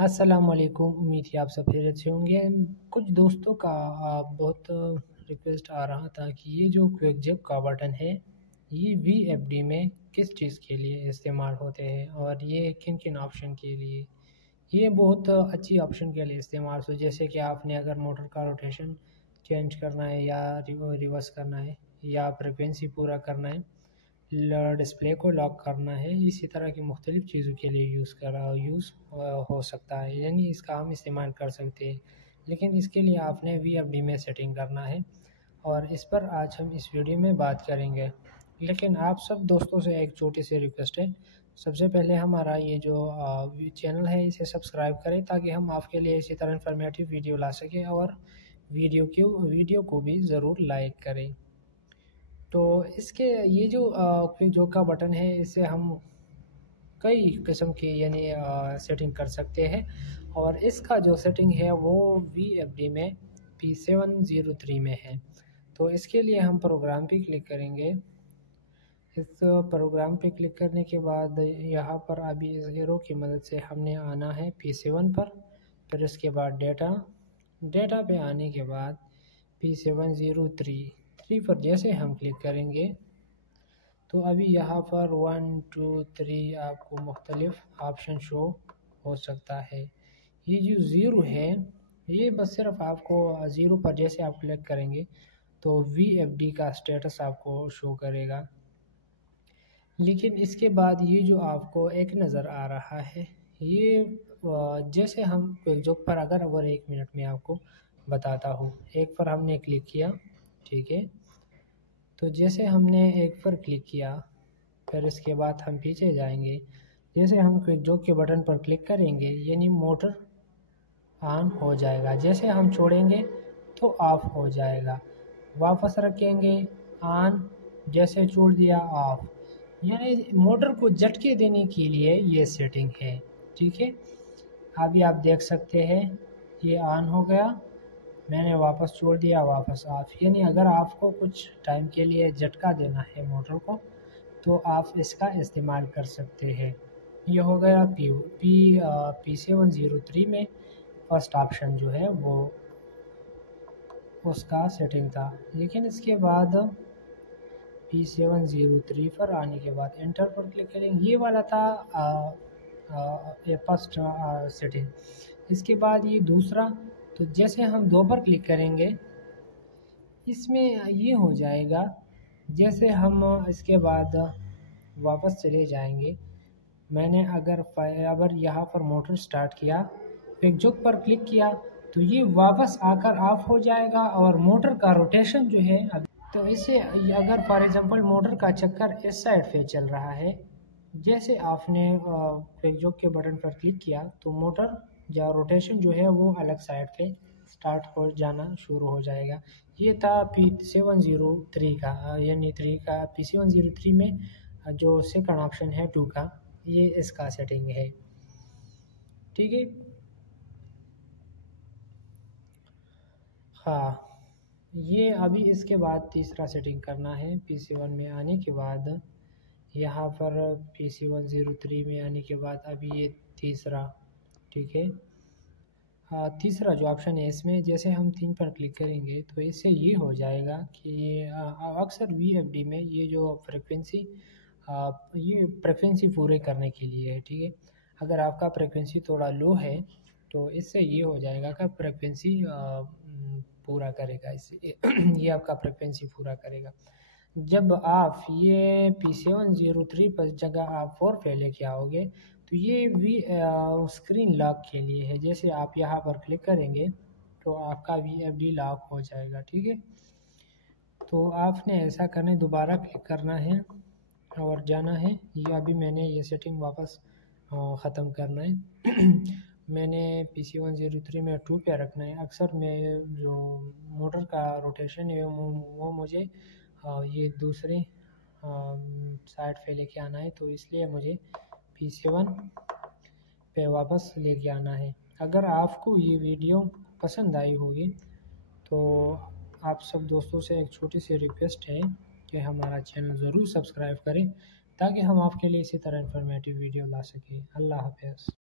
अस्सलामुअलैकुम। उम्मीद है आप सब खैरियत से होंगे। कुछ दोस्तों का बहुत रिक्वेस्ट आ रहा था कि ये जो क्विक जब का बटन है ये VFD में किस चीज़ के लिए इस्तेमाल होते हैं और ये किन किन ऑप्शन के लिए। ये बहुत अच्छी ऑप्शन के लिए इस्तेमाल हो, जैसे कि आपने अगर मोटर का रोटेशन चेंज करना है या रिवर्स करना है या फ्रिक्वेंसी पूरा करना है, डिस्प्ले को लॉक करना है, इसी तरह की मुख्तलिफ़ चीज़ों के लिए यूज़ हो सकता है, यानी इसका हम इस्तेमाल कर सकते हैं। लेकिन इसके लिए आपने VFD में सेटिंग करना है और इस पर आज हम इस वीडियो में बात करेंगे। लेकिन आप सब दोस्तों से एक छोटी सी रिक्वेस्ट है, सबसे पहले हमारा ये जो चैनल है इसे सब्सक्राइब करें ताकि हम आपके लिए इसी तरह इन्फॉर्मेटिव वीडियो ला सकें, और वीडियो को भी ज़रूर लाइक करें। तो इसके ये जो क्विक जॉक का बटन है इसे हम कई किस्म की यानी सेटिंग कर सकते हैं, और इसका जो सेटिंग है वो VFD में P703 में है। तो इसके लिए हम प्रोग्राम पे क्लिक करेंगे। इस प्रोग्राम पे क्लिक करने के बाद यहाँ पर अभी इस एरो की मदद से हमने आना है P7 पर, फिर इसके बाद डेटा पे आने के बाद P703 पर जैसे हम क्लिक करेंगे तो अभी यहाँ पर 1 2 3 आपको मुख्तलिफ ऑप्शन शो हो सकता है। ये जो ज़ीरो है ये बस सिर्फ आपको ज़ीरो पर जैसे आप क्लिक करेंगे तो VFD का स्टेटस आपको शो करेगा। लेकिन इसके बाद ये जो आपको एक नज़र आ रहा है ये जैसे हम क्विक जॉक पर अगर 1 मिनट में आपको बताता हूँ, एक पर हमने क्लिक किया, ठीक है। तो जैसे हमने एक पर क्लिक किया फिर इसके बाद हम पीछे जाएंगे, जैसे हम क्विक जॉक के बटन पर क्लिक करेंगे यानी मोटर ऑन हो जाएगा, जैसे हम छोड़ेंगे तो ऑफ हो जाएगा, वापस रखेंगे ऑन, जैसे छोड़ दिया ऑफ, यानी मोटर को झटके देने के लिए ये सेटिंग है, ठीक है। अभी आप देख सकते हैं ये ऑन हो गया, मैंने वापस छोड़ दिया, वापस ऑफ, यानी अगर आपको कुछ टाइम के लिए झटका देना है मोटर को तो आप इसका इस्तेमाल कर सकते हैं। ये हो गया P703 में फर्स्ट ऑप्शन जो है वो उसका सेटिंग था। लेकिन इसके बाद P703 पर आने के बाद एंटर पर क्लिक करेंगे, ये वाला था फर्स्ट सेटिंग। इसके बाद ये दूसरा, तो जैसे हम दो पर क्लिक करेंगे इसमें ये हो जाएगा, जैसे हम इसके बाद वापस चले जाएंगे, मैंने अगर यहाँ पर मोटर स्टार्ट किया, क्विक जॉक पर क्लिक किया तो ये वापस आकर ऑफ हो जाएगा और मोटर का रोटेशन जो है तो इसे अगर फॉर एग्जांपल मोटर का चक्कर इस साइड पे चल रहा है, जैसे आपने क्विक जॉक के बटन पर क्लिक किया तो मोटर या रोटेशन जो है वो अलग साइड पे स्टार्ट हो जाना शुरू हो जाएगा। ये था P703 का, यानी 3 का P703 में जो सेकंड ऑप्शन है 2 का, ये इसका सेटिंग है, ठीक है। हाँ, ये अभी इसके बाद तीसरा सेटिंग करना है। P7 में आने के बाद यहाँ पर P703 में आने के बाद अभी ये तीसरा, ठीक है। तीसरा जो ऑप्शन है इसमें जैसे हम 3 पर क्लिक करेंगे तो इससे ये हो जाएगा कि अक्सर VFD में ये जो ये फ्रिक्वेंसी पूरे करने के लिए है, ठीक है। अगर आपका फ्रिक्वेंसी थोड़ा लो है तो इससे ये हो जाएगा कि फ्रिक्वेंसी पूरा करेगा, इससे ये आपका फ्रिक्वेंसी पूरा करेगा। जब आप ये P703 पर जगह आप 4 पे लेके आओगे तो ये भी स्क्रीन लॉक के लिए है, जैसे आप यहाँ पर क्लिक करेंगे तो आपका VFD लॉक हो जाएगा, ठीक है। तो आपने ऐसा करने दोबारा क्लिक करना है और जाना है, ये अभी मैंने ये सेटिंग वापस ख़त्म करना है मैंने P703 में 2 पे रखना है। अक्सर मैं जो मोटर का रोटेशन है वो मुझे ये दूसरे साइड पे लेके आना है, तो इसलिए मुझे P7 पे वापस लेके आना है। अगर आपको ये वीडियो पसंद आई होगी तो आप सब दोस्तों से एक छोटी सी रिक्वेस्ट है कि हमारा चैनल ज़रूर सब्सक्राइब करें ताकि हम आपके लिए इसी तरह इन्फॉर्मेटिव वीडियो ला सकें। अल्लाह हाफ़िज़।